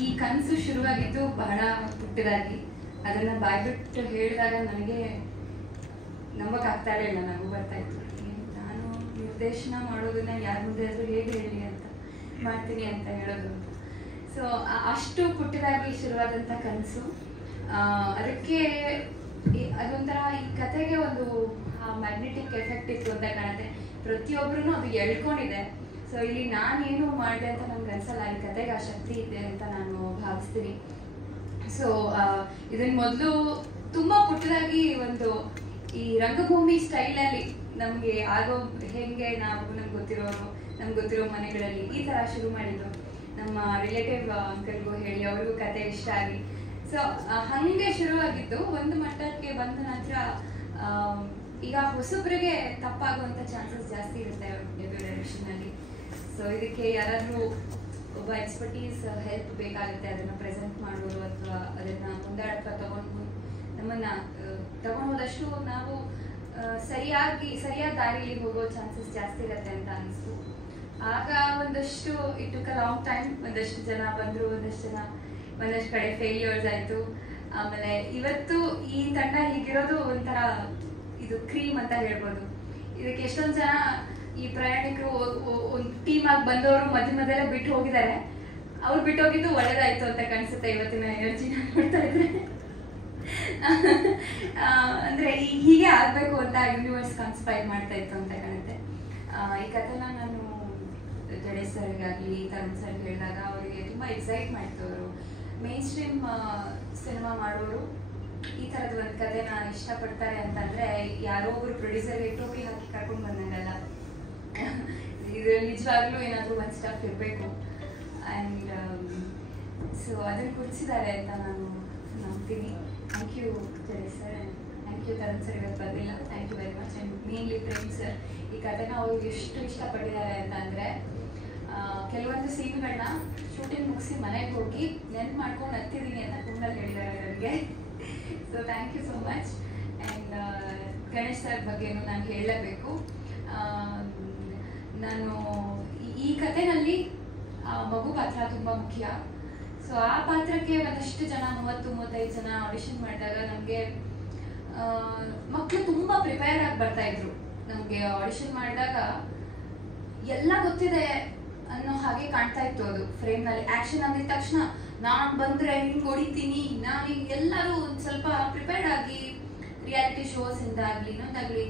ಈ ಕನಸು ಶುರುವಾಗಿದ್ದು ಬಹಳ ಪುಟ್ಟದಾಗಿ. ಅದನ್ನು ಬಾಯ್ಬಿಟ್ಟು ಹೇಳಿದಾಗ ನನಗೆ ನಂಬಕ್ಕಾಗ್ತಾ ಇರಲಿಲ್ಲ, ನಗು ಬರ್ತಾ ಇತ್ತು. ನಾನು ನಿರ್ದೇಶನ ಮಾಡೋದನ್ನ ಯಾರ ಮುಂದೆ ಆದರೂ ಹೇಗೆ ಹೇಳಿ ಅಂತ, ಮಾಡ್ತೀನಿ ಅಂತ ಹೇಳೋದು. ಸೊ ಅಷ್ಟು ಪುಟ್ಟದಾಗಿ ಶುರುವಾದಂಥ ಕನಸು. ಅದಕ್ಕೆ ಅದೊಂಥರ ಈ ಕತೆಗೆ ಒಂದು ಮ್ಯಾಗ್ನೆಟಿಕ್ ಎಫೆಕ್ಟ್ ಇತ್ತು ಅಂತ ಕಾಣುತ್ತೆ. ಪ್ರತಿಯೊಬ್ಬರೂ ಅದು ಎಳ್ಕೊಂಡಿದೆ. ಸೊ ಇಲ್ಲಿ ನಾನೇನು ಮಾಡಿದೆ ಅಂತ ನಮ್ಗೆ ಅನ್ಸಲ್ಲ, ಈ ಕತೆಗೆ ಆ ಶಕ್ತಿ ಇದೆ ಅಂತ ನಾನು ಭಾವಿಸ್ತೀನಿ. ಸೊ ಇದನ್ನ ಮೊದಲು ತುಂಬ ಪುಟ್ಟದಾಗಿ ಒಂದು ಈ ರಂಗಭೂಮಿ ಸ್ಟೈಲಲ್ಲಿ ನಮಗೆ ಆಗೋ ಹೆಂಗೆ ನಮ್ಗೆ ಗೊತ್ತಿರೋ ಮನೆಗಳಲ್ಲಿ ಈ ಥರ ಶುರು ಮಾಡಿದ್ದು. ನಮ್ಮ ರಿಲೇಟಿವ್ ಅಂಕಲ್ಗೂ ಹೇಳಿ ಅವ್ರಿಗೂ ಕತೆ ಇಷ್ಟ ಆಗಿ, ಸೊ ಹಾಗೆ ಶುರುವಾಗಿದ್ದು. ಒಂದು ಮಟ್ಟಕ್ಕೆ ಬಂದ ನಂತರ ಈಗ ಹೊಸಬ್ರಿಗೆ ತಪ್ಪಾಗುವಂಥ ಚಾನ್ಸಸ್ ಜಾಸ್ತಿ ಇರುತ್ತೆ ಡೈರೆಕ್ಷನಲ್ಲಿ. ಸೊ ಇದಕ್ಕೆ ಯಾರಾದರೂ ಒಬ್ಬ ಎಕ್ಸ್ಪರ್ಟೀಸ್ ಹೆಲ್ಪ್ ಬೇಕಾಗುತ್ತೆ, ಅದನ್ನು ಪ್ರೆಸೆಂಟ್ ಮಾಡೋರು ಅಥವಾ ಅದನ್ನು ಮುಂದಾಡತ್ವ ನಮ್ಮನ್ನು ಹೋದಷ್ಟು ನಾವು ಸರಿಯಾದ ದಾರಿಯಲ್ಲಿ ಹೋಗೋ ಚಾನ್ಸಸ್ ಜಾಸ್ತಿ ಇರುತ್ತೆ ಅಂತ ಅನಿಸ್ತು. ಆಗ ಒಂದಷ್ಟು it took a long time. ಒಂದಷ್ಟು ಜನ ಬಂದರು, ಒಂದಷ್ಟು ಕಡೆ ಫೇಲ್ಯೂರ್ಸ್ ಆಯಿತು. ಆಮೇಲೆ ಇವತ್ತು ಈ ತಂಡ ಹೀಗಿರೋದು ಒಂಥರ ಇದು ಕ್ರೀಮ್ ಅಂತ ಹೇಳ್ಬೋದು. ಇದಕ್ಕೆ ಎಷ್ಟೊಂದು ಜನ ಈ ಪ್ರಯಾಣಿಕರು ಒಂದು ಟೀಮ್ ಆಗಿ ಬಂದವರು ಮಧ್ಯದಲ್ಲೇ ಬಿಟ್ಟು ಹೋಗಿದ್ದಾರೆ. ಅವ್ರು ಬಿಟ್ಟು ಹೋಗಿದ್ದು ಒಳ್ಳೇದಾಯ್ತು ಅಂತ ಕಾಣಿಸುತ್ತೆ ಇವತ್ತಿನ ಎನರ್ಜಿನ ನೋಡ್ತಾ ಇದ್ರೆ. ಅಂದ್ರೆ ಹೀಗೆ ಆಗ್ಬೇಕು ಅಂತ ಯೂನಿವರ್ಸ್ ಕನ್ಸ್ಪೈರ್ ಮಾಡ್ತಾ ಇತ್ತು ಅಂತ ಕಾಣುತ್ತೆ. ಈ ಕಥೆನ ನಾನು ಜಡೇಶ್ ಸರ್ಗಾಗ್ಲಿ ತರುಣ್ ಸರ್ಗೆ ಹೇಳಿದಾಗ ಅವರಿಗೆ ತುಂಬಾ ಎಕ್ಸೈಟ್ ಮಾಡ್ತು. ಅವರು ಮೇನ್ ಸ್ಟ್ರೀಮ್ ಸಿನಿಮಾ ಮಾಡೋರು ಈ ಥರದ ಒಂದು ಕಥೆನ ಇಷ್ಟಪಡ್ತಾರೆ ಅಂತಂದ್ರೆ ಯಾರೋ ಒಬ್ರು ಪ್ರೊಡ್ಯೂಸರ್ಗೆ ಟೋಪಿ ಹಾಕಿ ಕರ್ಕೊಂಡು ಬಂದಂಗಲ್ಲ. ಇದ್ರಲ್ಲಿ ನಿಜವಾಗ್ಲೂ ಏನಾದರೂ ಒಂದು ಸ್ಟಫ್ ಇರಬೇಕು. ಆ್ಯಂಡ್ ಸೊ ಅದನ್ನು ಕುದಿಸಿದ್ದಾರೆ ಅಂತ ನಾನು ನಂಬ್ತೀನಿ. Thank you Jadesh sir, thank you Tarun sir, ಇವತ್ತು ಬಂದಿಲ್ಲ. Thank you very much. And mainly Prem sir. ಈ ಕಥೆನ ಅವ್ರು ಎಷ್ಟು ಇಷ್ಟಪಟ್ಟಿದ್ದಾರೆ ಅಂತಂದರೆ ಕೆಲವೊಂದು ಸೀನ್ಗಳನ್ನ ಶೂಟಿಂಗ್ ಮುಗಿಸಿ ಮನೆಗೆ ಹೋಗಿ ನೆನ್ಪು ಮಾಡ್ಕೊಂಡು ಹತ್ತಿದ್ದೀನಿ ಅಂತ ಫೋನಲ್ಲಿ ಹೇಳಿದ್ದಾರೆ ನನಗೆ. So thank you so much. And Ganesh sir ಬಗ್ಗೆನೂ ನಾನು ಹೇಳಲೇಬೇಕು. ನಾನು ಈ ಕಥೆನಲ್ಲಿ ಮಗು ಪಾತ್ರ ತುಂಬ ಮುಖ್ಯ. ಸೊ ಆ ಪಾತ್ರಕ್ಕೆ ಒಂದಷ್ಟು ಜನ 30-35 ಜನ ಆಡಿಷನ್ ಮಾಡಿದಾಗ ನಮಗೆ ಮಕ್ಕಳು ತುಂಬ ಪ್ರಿಪೇರ್ ಆಗಿ ಬರ್ತಾ ಇದ್ರು. ನಮಗೆ ಆಡಿಷನ್ ಮಾಡಿದಾಗ ಎಲ್ಲ ಗೊತ್ತಿದೆ ಅನ್ನೋ ಹಾಗೆ ಕಾಣ್ತಾ ಇತ್ತು. ಅದು ಫ್ರೇಮ್ನಲ್ಲಿ ಆ್ಯಕ್ಷನ್ ಅಂದಿದ ತಕ್ಷಣ ನಾನು ಬಂದರೆ ಹಿಂಗೆ ಹೊಡಿತೀನಿ, ನಾನು ಹಿಂಗೆ ಎಲ್ಲರೂ ಒಂದು ಸ್ವಲ್ಪ ಪ್ರಿಪೇರ್ಡ್ ಆಗಿ ರಿಯಾಲಿಟಿ ಶೋಸ್ ಇಂದ ಆಗಲಿ ಇನ್ನೊಂದಾಗಲಿ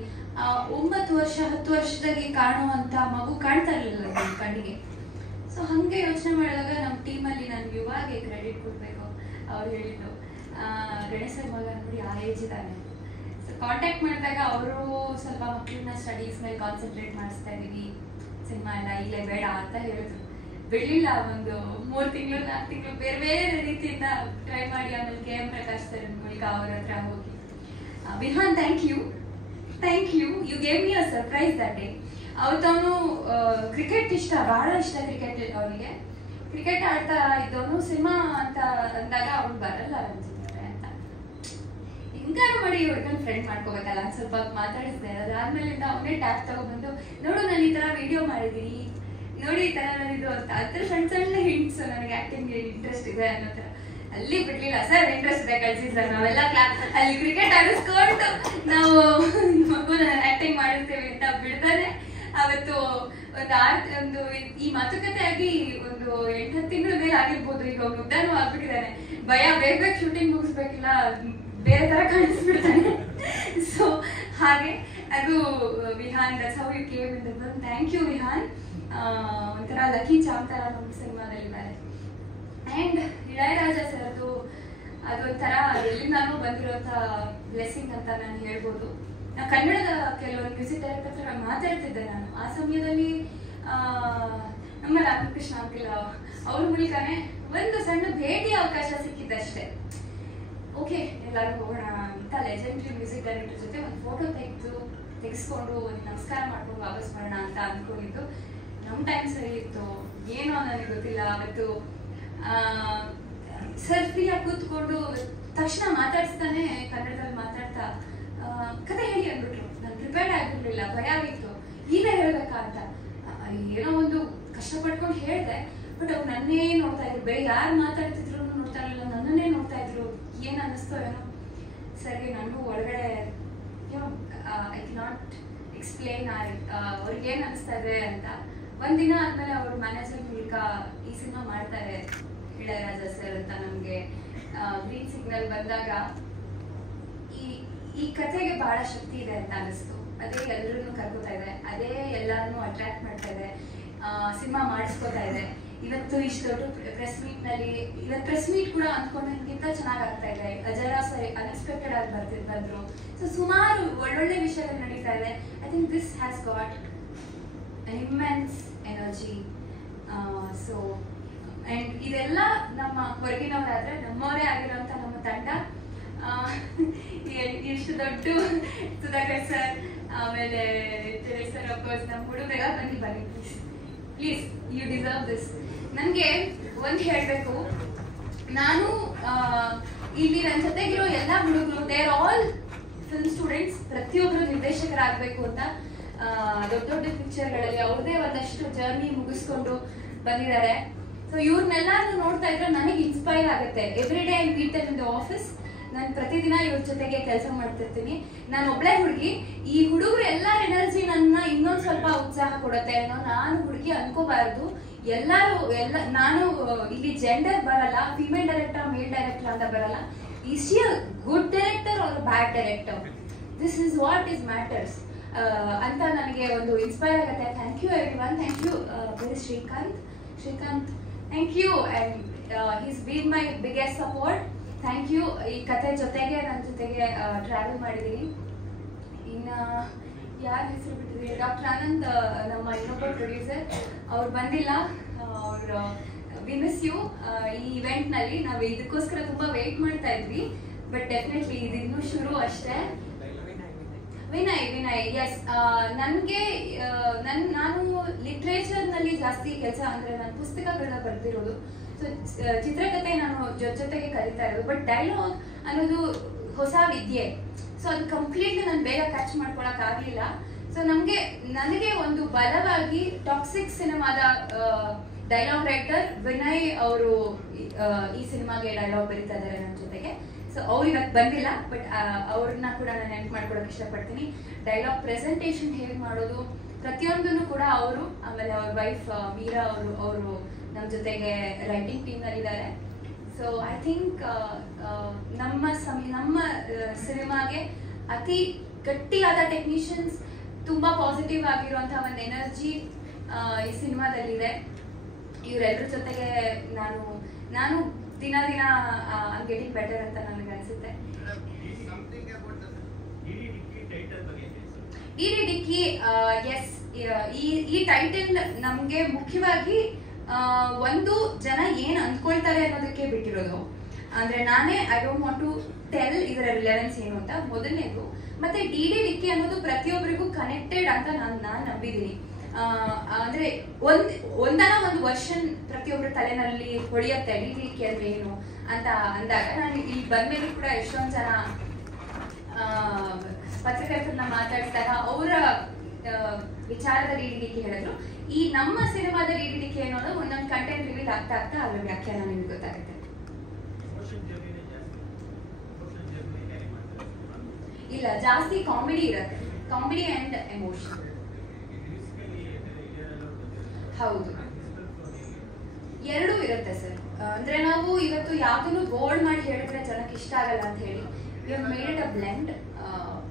9 ವರ್ಷ 10 ವರ್ಷದಾಗಿ ಕಾಣುವಂಥ ಮಗು ಕಾಣ್ತಾ ಇರಲಿಲ್ಲ ಕಣ್ಣಿಗೆ. ಸೊ ಹಾಗೆ ಯೋಚನೆ ಮಾಡಿದಾಗ ನಮ್ಮ ಟೀಮಲ್ಲಿ ನಾನು ಯುವಾಗೆ ಕ್ರೆಡಿಟ್ ಕೊಡಬೇಕು. ಅವ್ರು ಹೇಳಿದ್ದು ಗಣೇಶ್ ಸರ್ ಮಗ ನೋಡಿ ಆ ಏಜ್ ಇದ್ದಾನೆ. ಸೊ ಕಾಂಟ್ಯಾಕ್ಟ್ ಮಾಡಿದಾಗ ಅವರು ಸ್ವಲ್ಪ ಮಕ್ಕಳನ್ನ ಸ್ಟಡೀಸ್ ಮೇಲೆ ಕಾನ್ಸಂಟ್ರೇಟ್ ಮಾಡಿಸ್ತಾ ಇದ್ದೀವಿ, ಸಿನಿಮಾ ಎಲ್ಲ ಇಲ್ಲೇ ಬೇಡ ಅಂತ ಹೇಳಿದ್ರು. ಬಿಡಲಿಲ್ಲ. ಒಂದು 3 ತಿಂಗಳು 4 ತಿಂಗಳು ಬೇರೆ ಬೇರೆ ರೀತಿಯಿಂದ ಟ್ರೈ ಮಾಡಿ ಆಮೇಲೆ ಕೆ ಎಂ ಪ್ರಕಾಶ್ ಸರ್ ಮೂಲಕ ಅವ್ರ ಹತ್ರ ಹೋಗಿ Vihaan thank you gave me a surprise that day. ಅವತ್ತವನು ಕ್ರಿಕೆಟ್ ಬಹಳ ಇಷ್ಟ ಕ್ರಿಕೆಟ್. ಅವನಿಗೆ ಕ್ರಿಕೆಟ್ ಆಡ್ತಾ ಇದ್ದವನು ಸಿನಿಮಾ ಅಂತ ಅಂದಾಗ ಅವ್ನು ಬರಲ್ಲ ರಂಜಿತ್ ಅಂತ ಹಿಂಗಾರು ಮಾಡಿ ಹುಡುಗನ ಫ್ರೆಂಡ್ ಮಾಡ್ಕೋಬೇಕಲ್ಲ ಅಂತ ಸ್ವಲ್ಪ ಮಾತಾಡಿಸ್ದೆ. ಅದಾದ್ಮೇಲಿಂದ ಅವನೇ ಟ್ಯಾಬ್ ತಗೊಬಂದು ನೋಡು ನಾನು ಈ ಥರ ವಿಡಿಯೋ ಮಾಡಿದ್ದೀನಿ, ನೋಡಿ ಈ ಥರ ನಾನಿದು ಅಂತ ಅದ್ರ ಸಣ್ಣ ಹಿಂಟ್ಸ್ ನನಗೆ ಆ್ಯಕ್ಟಿಂಗ್ ಇಂಟ್ರೆಸ್ಟ್ ಇದೆ ಅನ್ನೋ ಥರ. ಅಲ್ಲಿ ಬಿಡ್ಲಿಲ್ಲ. ಸರ್ ಇಂಟ್ರೆಸ್ಟ್ ಇದೆ ಕಳ್ಸಿ ಸರ್, ನಾವೆಲ್ಲ ಅಲ್ಲಿ ಕ್ರಿಕೆಟ್ ಆಡಿಸ್ಕೊಂಡು ನಾವು ಮಗುನ ಆ್ಯಕ್ಟಿಂಗ್ ಮಾಡಿರ್ತೀವಿ ಅಂತ ಬಿಡ್ದಾನೆ. ಅವತ್ತು ಒಂದು ಈ ಮಾತುಕತೆ ಆಗಿ ಒಂದು 8-10 ತಿಂಗಳ ಮೇಲೆ ಆಗಿರ್ಬೋದು. ಈಗ ಅವ್ನು ಉದ್ದಾನು ಆಗ್ಬಿಟ್ಟಿದ್ದಾನೆ. ಭಯ ಬೇಗ ಶೂಟಿಂಗ್ ಮುಗಿಸ್ಬೇಕಿಲ್ಲ, ಬೇರೆ ತರ ಕಾಣಿಸ್ಬಿಡ್ತಾನೆ. ಸೊ ಹಾಗೆ ಅದು Vihan, that's how you came in the film. Thank you Vihan. ಒಂಥರ ಲಕ್ಕಿ ಚಾಮ್ ತರ ನಮ್ಮ ಸಿನಿಮಾದಲ್ಲಿದ್ದಾರೆ. ಆ್ಯಂಡ್ ಇಳಯರಾಜ ಸರ್ದು ಅದೊಂಥರ ಎಲ್ಲಿಂದಾನು ಬಂದಿರೋಂಥ ಬ್ಲೆಸ್ಸಿಂಗ್ ಅಂತ ನಾನು ಹೇಳ್ಬೋದು. ನಾನು ಕನ್ನಡದ ಕೆಲವೊಂದು ಮ್ಯೂಸಿಕ್ ಡೈರೆಕ್ಟರ್ ಹತ್ರ ಮಾತಾಡ್ತಿದ್ದೆ. ನಾನು ಆ ಸಮಯದಲ್ಲಿ ನಮ್ಮ ರಾಮಕೃಷ್ಣ ಅಂಕಿಲ್ ಅವ್ರ ಮೂಲಕನೇ ಒಂದು ಸಣ್ಣ ಭೇಟಿ ಅವಕಾಶ ಸಿಕ್ಕಿದ್ದಷ್ಟೇ. ಓಕೆ ಎಲ್ಲರೂ ಹೋಗೋಣ ಅಂತ ಲೆಜೆಂಡ್ರಿ ಮ್ಯೂಸಿಕ್ ಡೈರೆಕ್ಟರ್ ಜೊತೆ ಒಂದು ಫೋಟೋ ತೆಗೆಸ್ಕೊಂಡು ಒಂದು ನಮಸ್ಕಾರ ಮಾಡ್ಕೊಂಡು ವಾಪಸ್ ಮಾಡೋಣ ಅಂತ ಅಂದ್ಕೊಂಡಿದ್ದು. ನಮ್ಮ ಟೈಮ್ ಸರಿ ಇತ್ತು ಏನೋ ನನಗೆ ಗೊತ್ತಿಲ್ಲ. ಅವತ್ತು ಸರ್ ಫ್ರೀಯಾಗಿ ಕೂತ್ಕೊಂಡು ತಕ್ಷಣ ಮಾತಾಡಿಸ್ತಾನೆ ಕನ್ನಡದಲ್ಲಿ ಮಾತಾಡ್ತಾ ಕತೆ ಹೇಳಿ ಅಂದ್ಬಿಟ್ರು. ನಾನು ಪ್ರಿಪೇರ್ಡ್ ಆಗಿರ್ಲಿಲ್ಲ, ಭಯ ಆಗಿತ್ತು, ಈಗ ಹೇಳ್ಬೇಕಾ ಅಂತ. ಏನೋ ಒಂದು ಕಷ್ಟಪಡ್ಕೊಂಡು ಹೇಳಿದೆ. ಬಟ್ ಅವ್ರು ನನ್ನೇ ನೋಡ್ತಾ ಇದ್ರು, ಬೇರೆ ಯಾರು ಮಾತಾಡ್ತಿದ್ರು ನೋಡ್ತಾ ಇರಲಿಲ್ಲ, ನನ್ನನ್ನೇ ನೋಡ್ತಾ ಇದ್ರು. ಏನ್ ಅನ್ನಿಸ್ತೋ ಏನೋ ಸರ್ಗೆ ನನಗೂ ಒಳಗಡೆ ಐ ನಾಟ್ ಎಕ್ಸ್ಪ್ಲೇನ್ ಅವ್ರಿಗೆ ಏನ್ ಅನಿಸ್ತಾ ಇದೆ ಅಂತ. ಒಂದಿನ ಆದ್ಮೇಲೆ ಅವ್ರ ಮ್ಯಾನೇಜರ್ ಮೂಲಕ ಈ ಸಿನಿಮಾ ಮಾಡ್ತಾರೆ ಇಳಯರಾಜ ಸರ್ ಅಂತ ನಮ್ಗೆ ಗ್ರೀನ್ ಸಿಗ್ನಲ್ ಬಂದಾಗ ಈ ಕಥೆಗೆ ಬಹಳ ಶಕ್ತಿ ಇದೆ ಅಂತ ಅನಿಸ್ತು. ಅದೇ ಎಲ್ಲರನ್ನು ಕರ್ಕೋತಾ ಇದೆ, ಅದೇ ಎಲ್ಲರನ್ನು ಅಟ್ರಾಕ್ಟ್ ಮಾಡ್ತಾ ಇದೆ, ಸಿನಿಮಾ ಮಾಡಿಸ್ಕೋತಾ ಇದೆ. ಇವತ್ತು ಇಷ್ಟು ದೊಡ್ಡ ಪ್ರೆಸ್ ಮೀಟ್ ನಲ್ಲಿ, ಇವತ್ತು ಪ್ರೆಸ್ ಮೀಟ್ ಕೂಡ ಅಂದ್ಕೊಂಡಕ್ಕಿಂತ ಚೆನ್ನಾಗಿ ಆಗ್ತಾ ಇದೆ. ಅಜರ ಸರಿ ಅನ್ಎಕ್ಸ್ಪೆಕ್ಟೆಡ್ ಆಗಿ ಬಂದ್ರು. ಸೊ ಸುಮಾರು ಒಳ್ಳೊಳ್ಳೆ ವಿಷಯಗಳು ನಡೀತಾ ಇದೆ. I think this has got an immense energy. So and ಇದೆಲ್ಲ ನಮ್ಮ ಹೊರಗಿನವರಾದ್ರೆ ನಮ್ಮವರೇ ಆಗಿರುವಂತ ನಮ್ಮ ತಂಡ, ಇಷ್ಟು ದೊಡ್ಡ ಸುಧಾಕರ್ ಸರ್, ಆಮೇಲೆ ಸರ್, ಅಫ್ಕೋರ್ಸ್ ನಮ್ಮ ಹುಡುಗರೆಲ್ಲ ಬನ್ನಿ ಪ್ಲೀಸ್, ಯು ಡಿಸರ್ವ್ ದಿಸ್. ನನಗೆ ಒಂದು ಹೇಳಬೇಕು, ನಾನು ಇಲ್ಲಿ ನನ್ನ ಜೊತೆಗಿರೋ ಎಲ್ಲ ಹುಡುಗರು they are all film students. ಪ್ರತಿಯೊಬ್ಬರು ನಿರ್ದೇಶಕರಾಗಬೇಕು ಅಂತ ದೊಡ್ಡ ದೊಡ್ಡ ಪಿಕ್ಚರ್ಗಳಲ್ಲಿ ಅವ್ರದೇ ಒಂದಷ್ಟು ಜರ್ನಿ ಮುಗಿಸ್ಕೊಂಡು ಬಂದಿದ್ದಾರೆ. ಸೊ ಇವ್ರನ್ನೆಲ್ಲ ನೋಡ್ತಾ ಇದ್ರೆ ನನಗೆ ಇನ್ಸ್ಪೈರ್ ಆಗುತ್ತೆ. Every day I meet them in the office. ನಾನು ಪ್ರತಿದಿನ ಇವ್ರ ಜೊತೆಗೆ ಕೆಲಸ ಮಾಡ್ತಿರ್ತೀನಿ. ನಾನು ಒಬ್ಳೆ ಹುಡುಗಿ, ಈ ಹುಡುಗರು ಎಲ್ಲ ಎನರ್ಜಿ ನನ್ನ ಇನ್ನೊಂದು ಸ್ವಲ್ಪ ಉತ್ಸಾಹ ಕೊಡುತ್ತೆ ಅನ್ನೋ. ನಾನು ಹುಡುಗಿ ಅನ್ಕೋಬಾರ್ದು, ನಾನು ಇಲ್ಲಿ ಜೆಂಡರ್ ಬರಲ್ಲ, ಫಿಮೇಲ್ ಡೈರೆಕ್ಟರ್ ಮೇಲ್ ಡೈರೆಕ್ಟರ್ ಅಂತ ಬರಲ್ಲ. Is she a good director or bad director, this is what is matters ಅಂತ ನನಗೆ ಒಂದು ಇನ್ಸ್ಪೈರ್ ಆಗುತ್ತೆ. Thank you everyone. Thank you very Srikanth, thank you. And he's been my biggest support. Thank you. ಈ ಕತೆ ಜೊತೆಗೆ ನನ್ನ ಜೊತೆಗೆ ಟ್ರಾವೆಲ್ ಮಾಡಿದ್ದೀನಿ. ಇನ್ನು ಯಾರ ಹೆಸರು ಬಿಟ್ಟಿದ್ದೀವಿ, ಡಾಕ್ಟರ್ ಆನಂದ್, ನಮ್ಮ ಇನ್ನೊಬ್ಬ ಪ್ರೊಡ್ಯೂಸರ್, ಅವ್ರು ಬಂದಿಲ್ಲ. ಅವ್ರು ವಿ ಮಿಸ್ ಯು. ಈ ಇವೆಂಟ್ ನಲ್ಲಿ ನಾವು ಇದಕ್ಕೋಸ್ಕರ ತುಂಬಾ ವೇಟ್ ಮಾಡ್ತಾ ಇದ್ವಿ, ಬಟ್ ಡೆಫಿನೆಟ್ಲಿ ಇದಿನ್ನೂ ಶುರು ಅಷ್ಟೇ. ವಿನಯ್ ಎಸ್. ನನಗೆ ನಾನು ಲಿಟ್ರೇಚರ್ ನಲ್ಲಿ ಜಾಸ್ತಿ ಕೆಲಸ, ಅಂದ್ರೆ ನಾನು ಪುಸ್ತಕಗಳನ್ನ ಬರ್ದಿರೋದು. ಸೊ ಚಿತ್ರಕಥೆ ನಾನು ಜೊತೆಗೆ ಕಲಿತಾ ಇರೋದು, ಬಟ್ ಡೈಲಾಗ್ ಅನ್ನೋದು ಹೊಸ ವಿದ್ಯೆ. ಸೊ ಅದು ಕಂಪ್ಲೀಟ್ಲಿ ನಾನು ಬೇಗ ಕ್ಯಾಚ್ ಮಾಡ್ಕೊಳಕ್ ಆಗ್ಲಿಲ್ಲ. ಸೊ ನನಗೆ ಒಂದು ಬಲವಾಗಿ ಟಾಕ್ಸಿಕ್ ಸಿನಿಮಾದ ಡೈಲಾಗ್ ರೈಟರ್ ವಿನಯ್ ಅವರು ಈ ಸಿನಿಮಾಗೆ ಡೈಲಾಗ್ ಬರೀತಾ ಇದ್ದಾರೆ ನನ್ನ ಜೊತೆಗೆ. ಸೊ ಅವ್ರು ಇವತ್ತು ಬಂದಿಲ್ಲ, ಬಟ್ ಅವ್ರನ್ನ ಕೂಡ ನಾನು ನೆನಪು ಮಾಡ್ಕೊಳಕ್ ಇಷ್ಟಪಡ್ತೀನಿ. ಡೈಲಾಗ್ ಪ್ರೆಸೆಂಟೇಷನ್ ಹೇಗೆ ಮಾಡೋದು ಪ್ರತಿಯೊಂದನ್ನು ಕೂಡ ಅವರು, ಆಮೇಲೆ ಅವ್ರ ವೈಫ್ ಮೀರಾ ಅವರು ನಮ್ಮ ಜೊತೆಗೆ ರೈಟಿಂಗ್ ಟೀಮ್ ನಲ್ಲಿ ಇದ್ದಾರೆ. ಸೊ ಐ ಥಿಂಕ್ ನಮ್ಮ ಸಿನಿಮಾಗೆ ಅತಿ ಗಟ್ಟಿಯಾದ ಟೆಕ್ನಿಷಿಯನ್ಸ್, ತುಂಬಾ ಪಾಸಿಟಿವ್ ಆಗಿರುವಂತಹ ಒಂದು ಎನರ್ಜಿ ಈ ಸಿನಿಮಾದಲ್ಲಿದೆ. ಇವರೆಲ್ಲರ ಜೊತೆಗೆ ನಾನು ದಿನ ಐ ಗೆಟಿಂಗ್ ಬೆಟರ್ ಅಂತ ನನಗೆ ಅನ್ಸುತ್ತೆ. ಡಿಡಿ ಡಿಕ್ಕಿ, ಎಸ್. ಈ ಟೈಟಲ್ ನಮ್ಗೆ ಮುಖ್ಯವಾಗಿ ಒಂದು ಜನ ಏನ್ ಅಂದ್ಕೊಳ್ತಾರೆ ಅನ್ನೋದಕ್ಕೆ ಬಿಟ್ಟಿರೋದು. ಅಂದ್ರೆ ನಾನೇ I don't want to tell ಇದರ ರಿಲೆವೆನ್ಸ್ ಏನು ಅಂತ, ಮೊದಲನೇದು. ಮತ್ತೆ ಡಿಡಿ ಡಿಕ್ಕಿ ಅನ್ನೋದು ಪ್ರತಿಯೊಬ್ಬರಿಗೂ ಕನೆಕ್ಟೆಡ್ ಅಂತ ನಾನು ನಂಬಿದ್ದೀನಿ. ಅಂದ್ರೆ ಒಂದು ವರ್ಷನ್ ಪ್ರತಿಯೊಬ್ಬರ ತಲೆನಲ್ಲಿ ಹೊಳೆಯುತ್ತೆ ಡಿಡಿ ಡಿಕ್ಕಿ ಅಂದ್ರೆ ಏನು ಅಂತ ಅಂದಾಗ, ನಾನು ಇಲ್ಲಿ ಬಂದ್ಮೇಲೆ ಕೂಡ ಎಷ್ಟೊಂದು ಜನ ಪತ್ರಕರ್ತರನ್ನ ಮಾತಾಡಿದಾಗ ಅವರ ವಿಚಾರದ ಡಿಡಿ ಡಿಕ್ಕಿ ಹೇಳಿದ್ರು. ಈ ನಮ್ಮ ಸಿನಿಮಾದ ಡಿಡಿ ಡಿಕ್ಕಿ ಅನ್ನೋದು ಒಂದೊಂದು ಕಂಟೆಂಟ್ ರಿವೀಲ್ ಆಗ್ತಾ ಅದ್ರ ವ್ಯಾಖ್ಯಾನ ನಿಮ್ಗೆ ಗೊತ್ತಾಗುತ್ತೆ. ಇಲ್ಲ, ಜಾಸ್ತಿ ಕಾಮಿಡಿ ಇರುತ್ತೆ, ಕಾಮಿಡಿ ಅಂಡ್ ಎಮೋಷನ್. ಹೌದು, ಎರಡೂ ಇರುತ್ತೆ ಸರ್. ಅಂದ್ರೆ ನಾವು ಇವತ್ತು ಯಾವ್ದನ್ನು ಬೋಲ್ಡ್ ಮಾಡಿ ಹೇಳಿದ್ರೆ ಜನಕ್ಕೆ ಇಷ್ಟ ಆಗಲ್ಲ ಅಂತ ಹೇಳಿ we have made it a blend.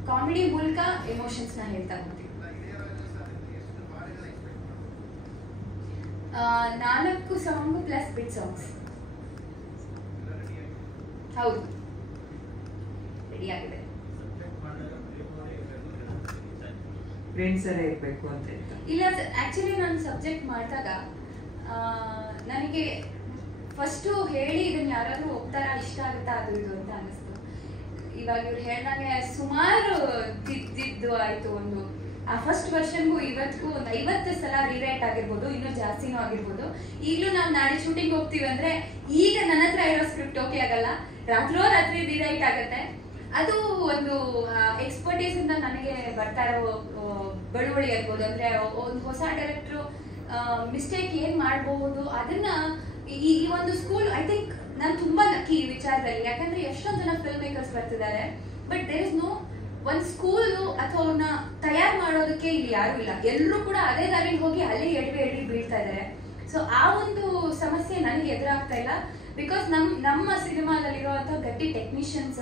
Comedy ಮೂಲಕ ಎಮೋಷನ್ಸ್ ನ ಹೇಳ್ತಾ ಹೋಗ್ತೀವಿ. 4 ಸಾಂಗ್ ಪ್ಲಸ್ ಬಿಟ್ ಸಾಂಗ್ಸ್. ಹೌದು, ರೆಡಿ ಆಗಿದೆ. ಇಲ್ಲ ಸರ್, ಆಕ್ಚುಲಿ ನಾನು ಸಬ್ಜೆಕ್ಟ್ ಮಾಡಿದಾಗ ನನಗೆ ಫಸ್ಟ್ ಹೇಳಿ ಇದನ್ನ ಯಾರಾದ್ರೂ ಒಪ್ತಾರ, ಇಷ್ಟ ಆಗುತ್ತಾ ಅದು ಇದು ಅಂತ ಅನಿಸ್ತು. ಇವಾಗ ಇವ್ರು ಹೇಳ್ದಂಗೆ ಸುಮಾರು ತಿದ್ದು ಆಯ್ತು. ಆ ಫಸ್ಟ್ ವರ್ಷನ್ಗೂ ಇವತ್ತಿಗೂ ಒಂದು 50 ಸಲ ರೀರೈಟ್ ಆಗಿರ್ಬೋದು, ಇನ್ನೂ ಜಾಸ್ತಿನೂ ಆಗಿರ್ಬೋದು. ಈಗಲೂ ನಾವು ನಾಳೆ ಶೂಟಿಂಗ್ ಹೋಗ್ತೀವಿ ಅಂದ್ರೆ ಈಗ ನನ್ನ ಹತ್ರ ಇರೋ ಸ್ಕ್ರಿಪ್ಟ್ ಓಕೆ ಆಗಲ್ಲ, ರಾತ್ರಿ ರೀರೈಟ್ ಆಗುತ್ತೆ. ಅದು ಒಂದು ಎಕ್ಸ್ಪರ್ಟೀಸ್ ಇಂದ ನನಗೆ ಬರ್ತಾ ಇರೋ ಬಳುವಳಿ ಇರ್ಬೋದು. ಅಂದ್ರೆ ಒಂದು ಹೊಸ ಡೈರೆಕ್ಟ್ರು ಮಿಸ್ಟೇಕ್ ಏನ್ ಮಾಡಬಹುದು ಅದನ್ನ ಈ ಒಂದು ಸ್ಕೂಲ್ ಐ ಥಿಂಕ್ ನಾನು ತುಂಬಾ ಲಕ್ಕಿ ಈ ವಿಚಾರದಲ್ಲಿ. ಯಾಕಂದ್ರೆ ಎಷ್ಟೊಂದು ಜನ ಫಿಲ್ಮ್ ಮೇಕರ್ಸ್ ಬರ್ತಿದ್ದಾರೆ, ಬಟ್ ದೇರ್ ಇಸ್ ನೋ ಒಂದ್ ಸ್ಕೂಲ್ ಅಥವಾ ಅವ್ರನ್ನ ತಯಾರು ಮಾಡೋದಕ್ಕೆ ಇಲ್ಲಿ ಯಾರು ಇಲ್ಲ. ಎಲ್ಲರೂ ಕೂಡ ಅದೇ ದಾರಿಲಿ ಹೋಗಿ ಅಲ್ಲೇ ಎಡವಿ ಬೀಳ್ತಾ ಇದ್ದಾರೆ. ಸೊ ಆ ಒಂದು ಸಮಸ್ಯೆ ನನಗೆ ಎದುರಾಗ್ತಾ ಇಲ್ಲ. ಬಿಕಾಸ್ ನಮ್ಮ ಸಿನಿಮಾದಲ್ಲಿರುವಂತಹ ಗಟ್ಟಿ ಟೆಕ್ನಿಷಿಯನ್ಸ್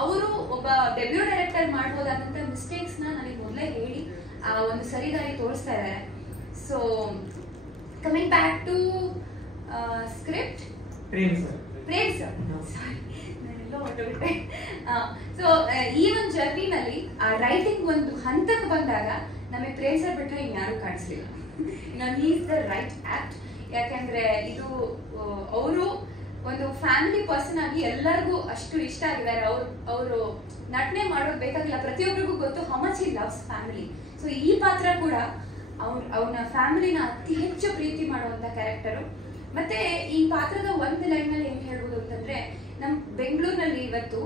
ಅವರು ಒಬ್ಬ ಡೆಬ್ಯೂ ಡೈರೆಕ್ಟರ್ ಮಾಡಬಹುದಾದಂತ ಮಿಸ್ಟೇಕ್ಸ್ ನ ನನಗೆ ಮೊದಲೇ ಹೇಳಿ ಆ ಒಂದು ಸರಿದಾರಿ ತೋರಿಸ್ತಾ ಇದ್ದಾರೆ. So coming back to script, Prem sir sorry ನಾನೆಲ್ಲೋ ಹೊರಟೋಗ್ಬಿಟ್ಟೆ. ಸೊ ಈ ಒಂದು ಜರ್ನಿನಲ್ಲಿ ಆ ರೈಟಿಂಗ್ ಒಂದು ಹಂತಕ್ಕೆ ಬಂದಾಗ ನಮಗೆ ಪ್ರೇಮ್ ಸರ್ ಬಿಟ್ಟರೆ ಇನ್ಯಾರು ಕಾಣಿಸ್ಲಿಲ್ಲ. He is the right act. ಯಾಕಂದ್ರೆ ಇದು ಅವರು ಒಂದು ಫ್ಯಾಮಿಲಿ ಪರ್ಸನ್ ಆಗಿ ಎಲ್ಲರಿಗೂ ಅಷ್ಟು ಇಷ್ಟ ಆಗಿದ್ದಾರೆ. ಅವರು ನಟನೆ ಮಾಡೋದು ಬೇಕಾಗಿಲ್ಲ, ಪ್ರತಿಯೊಬ್ಬರಿಗೂ ಗೊತ್ತು how much he loves family. So ಈ ಪಾತ್ರ ಕೂಡ ಅವನ ಫ್ಯಾಮಿಲಿನ ಅತಿ ಹೆಚ್ಚು ಪ್ರೀತಿ ಮಾಡುವಂತ ಕ್ಯಾರೆಕ್ಟರು. ಮತ್ತೆ ಈ ಪಾತ್ರದ ಒಂದು ಲೈನ್ ನಲ್ಲಿ ಏನ್ ಹೇಳ್ಬೋದು ಅಂತಂದ್ರೆ, ನಮ್ ಬೆಂಗಳೂರಿನಲ್ಲಿ ಇವತ್ತು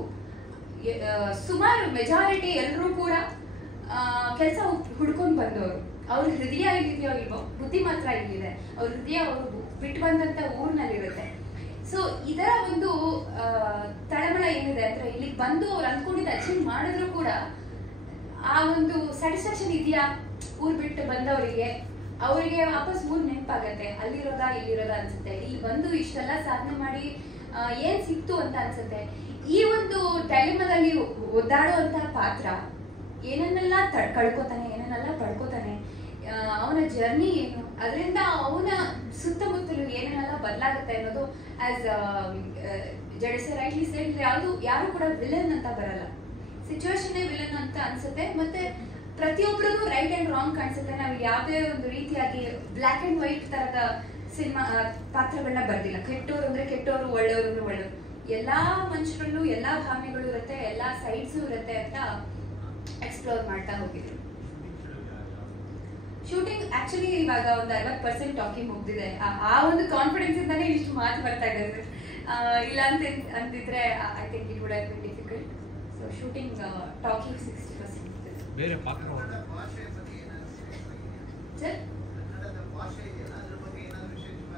ಸುಮಾರು ಮೆಜಾರಿಟಿ ಎಲ್ಲರೂ ಕೂಡ ಕೆಲಸ ಹುಡ್ಕೊಂಡು ಬಂದವರು. ಅವ್ರ ಹೃದಯ ಇಲ್ಲಿದೆಯೋ ಇಲ್ವೋ, ಬುದ್ಧಿ ಮಾತ್ರ ಇಲ್ಲಿದೆ. ಅವ್ರ ಹೃದಯ ಅವರು ಬಿಟ್ಟು ಬಂದಂತ ಊರಿನಲ್ಲಿರುತ್ತೆ. ಸೊ ಇದರ ಒಂದು ತಳಮಳ ಏನಿದೆ ಅಂದ್ರೆ, ಇಲ್ಲಿಗೆ ಬಂದು ಅವ್ರು ಅಂದ್ಕೊಂಡಿದ್ದು ಅಚೀವ್ ಮಾಡಿದ್ರು ಕೂಡ ಆ ಒಂದು ಸ್ಯಾಟಿಸ್ಫ್ಯಾಕ್ಷನ್ ಇದೆಯಾ ಊರ್ ಬಿಟ್ಟು ಬಂದವರಿಗೆ? ಅವರಿಗೆ ವಾಪಸ್ ಊರ್ ನೆನಪಾಗತ್ತೆ, ಅಲ್ಲಿರೋದಾ ಇಲ್ಲಿರೋದಾ ಅನ್ಸುತ್ತೆ. ಇಲ್ಲಿ ಬಂದು ಇಷ್ಟೆಲ್ಲ ಸಾಧನೆ ಮಾಡಿ ಏನ್ ಸಿಕ್ತು ಅಂತ ಅನ್ಸುತ್ತೆ. ಈ ಒಂದು ಡೈಲೆಮಾದಲ್ಲಿ ಒದ್ದಾಡುವಂತಹ ಪಾತ್ರ ಏನನ್ನೆಲ್ಲ ಕಳ್ಕೊತಾನೆ, ಏನನ್ನೆಲ್ಲ ಪಡ್ಕೋತಾನೆ, ಅವನ ಜರ್ನಿ ಏನು, ಅದರಿಂದ ಅವನ ಸುತ್ತಮುತ್ತಲು ಏನೇನೆಲ್ಲ ಬದಲಾಗುತ್ತೆ ಅನ್ನೋದು ಆಸ್ ಜಡೇಸ ರೈಟ್ಲಿ ಸೆಡ್, ಯಾರು ಕೂಡ ವಿಲನ್ ಅಂತ ಬರಲ್ಲ, ಸಿಚುವೇಶನ್ ವಿಲನ್ ಅಂತ ಅನ್ಸುತ್ತೆ. ಮತ್ತೆ ಪ್ರತಿಯೊಬ್ಬರಿಗೂ ರೈಟ್ ಅಂಡ್ ರಾಂಗ್ ಕಾಣಿಸುತ್ತೆ. ನಾವು ಯಾವುದೇ ಒಂದು ರೀತಿಯಾಗಿ ಬ್ಲಾಕ್ ಅಂಡ್ ವೈಟ್ ತರದ ಸಿನಿಮಾ ಪಾತ್ರಗಳನ್ನ ಬರ್ದಿಲ್ಲ. ಕೆಟ್ಟವರು ಅಂದ್ರೆ ಕೆಟ್ಟವರು, ಒಳ್ಳೆಯವರು ಅಂದ್ರೆ ಒಳ್ಳೆಯವರು. ಎಲ್ಲಾ ಮನುಷ್ಯರಲ್ಲೂ ಎಲ್ಲಾ ಭಾವನೆಗಳು ಇರುತ್ತೆ, ಎಲ್ಲಾ ಸೈಡ್ಸು ಇರುತ್ತೆ ಅಂತ ಎಕ್ಸ್ಪ್ಲೋರ್ ಮಾಡ್ತಾ ಹೋಗಿದ್ರು. ಶೂಟಿಂಗ್ ಆಕ್ಚುಲಿ ಇವಾಗ ಒಂದು 60% ಟಾಕಿಂಗ್ ಮುಗ್ದಿದೆ. ಆ ಒಂದು ಕಾನ್ಫಿಡೆನ್ಸ್ ಇಂದಾನೆ ಇಷ್ಟು ಮಾತು ಬರ್ತಾ ಇದೆ. ಇಲ್ಲ ಅಂತಿದ್ರೆ I think it would have been difficult. So shooting talking 60%. ಬೇರೆ ಪಾತ್ರ ಸರ್,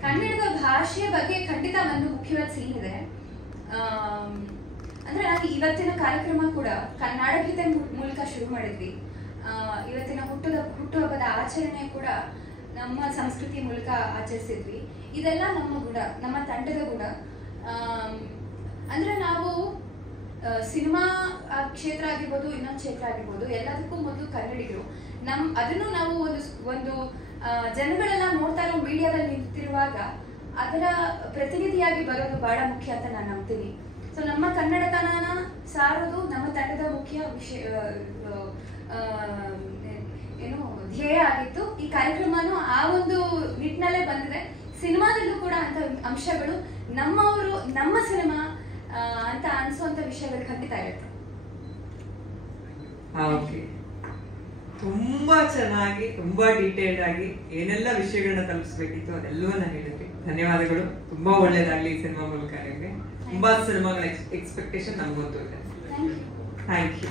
ಕನ್ನಡದ ಭಾಷೆಯ ಬಗ್ಗೆ ಖಂಡಿತ ಒಂದು ಮುಖ್ಯವಾದ ಸೀನ್ ಇದೆ. ಅಂದ್ರೆ ನಾನು ಇವತ್ತಿನ ಕಾರ್ಯಕ್ರಮ ಕೂಡ ಕನ್ನಡ ಗೀತೆ ಮೂಲಕ ಶುರು ಮಾಡಿದ್ವಿ. ಇವತ್ತಿನ ಹುಟ್ಟುಹಬ್ಬದ ಆಚರಣೆ ಕೂಡ ನಮ್ಮ ಸಂಸ್ಕೃತಿ ಮೂಲಕ ಆಚರಿಸಿದ್ವಿ. ಇದೆಲ್ಲ ನಮ್ಮ ಗುಣ, ನಮ್ಮ ತಂಡದ ಗುಣ. ಅಂದ್ರೆ ನಾವು ಸಿನಿಮಾ ಕ್ಷೇತ್ರ ಆಗಿರ್ಬೋದು, ಇನ್ನೊಂದು ಕ್ಷೇತ್ರ ಆಗಿರ್ಬೋದು, ಎಲ್ಲದಕ್ಕೂ ಮೊದಲು ಕನ್ನಡಿಗರು. ಅದನ್ನು ನಾವು ಒಂದು ಜನಗಳೆಲ್ಲ ನೋಡ್ತಾ ಇರೋ ಮೀಡಿಯಾದಲ್ಲಿ ನಿಂತಿರುವಾಗ ಅದರ ಪ್ರತಿನಿಧಿಯಾಗಿ ಬರೋದು ಬಹಳ ಮುಖ್ಯ ಅಂತ ನಾನು ನಂಬ್ತೀನಿ. ಸೊ ನಮ್ಮ ಕನ್ನಡತನನ ಸಾರೋದು ನಮ್ಮ ತಂಡದ ಮುಖ್ಯ ವಿಷಯ ಏನು ಧ್ಯೇಯ ಆಗಿತ್ತು. ಈ ಕಾರ್ಯಕ್ರಮನೂ ಆ ಒಂದು ನಿಟ್ಟಿನಲ್ಲೇ ಬಂದಿದೆ. ಸಿನಿಮಾದಲ್ಲೂ ಕೂಡ ಅಂತ ಅಂಶಗಳು ನಮ್ಮವರು, ನಮ್ಮ ಸಿನಿಮಾ ಅಂತ ಅನ್ಸುವಂತ ವಿಷಯಗಳು ಖಂಡಿತ ಇರುತ್ತೆ. ತುಂಬಾ ಚೆನ್ನಾಗಿ, ತುಂಬಾ ಡೀಟೇಲ್ಡ್ ಆಗಿ ಏನೆಲ್ಲ ವಿಷಯಗಳನ್ನ ತಲುಪಿಸ್ಬೇಕಿತ್ತು ಅದೆಲ್ಲವನ್ನ ಹೇಳಿದ್ರಿ. ಧನ್ಯವಾದಗಳು. ತುಂಬಾ ಒಳ್ಳೇದಾಗ್ಲಿ ಈ ಸಿನಿಮಾ ಮೂಲಕ. ನಿಮಗೆ ತುಂಬಾ ಸಿನಿಮಾಗಳ ಎಕ್ಸ್ಪೆಕ್ಟೇಷನ್ ನಮ್ಗೊತ್ತು ಇದೆ. Thank you.